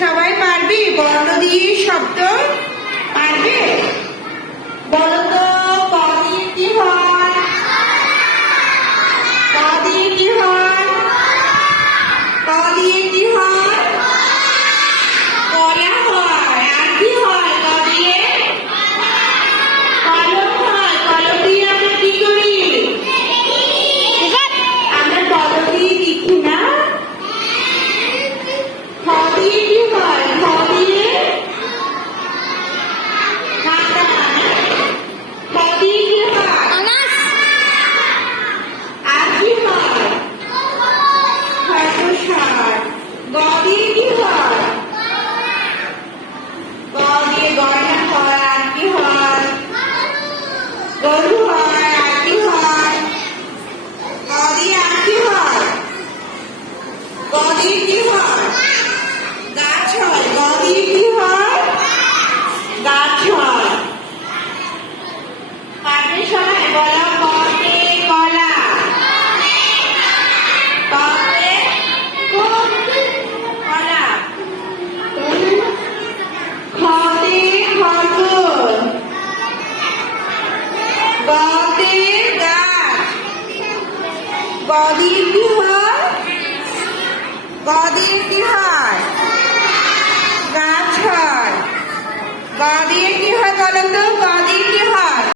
সবাই পারবি বর্ণ দিয়ে গরু হয় আটি হয় নদী আটি হয় নদীর বটের গাছ বদির কি হয় বদির কি হয় গাছ হয়। বদির কি হয় তো বদির কি হয়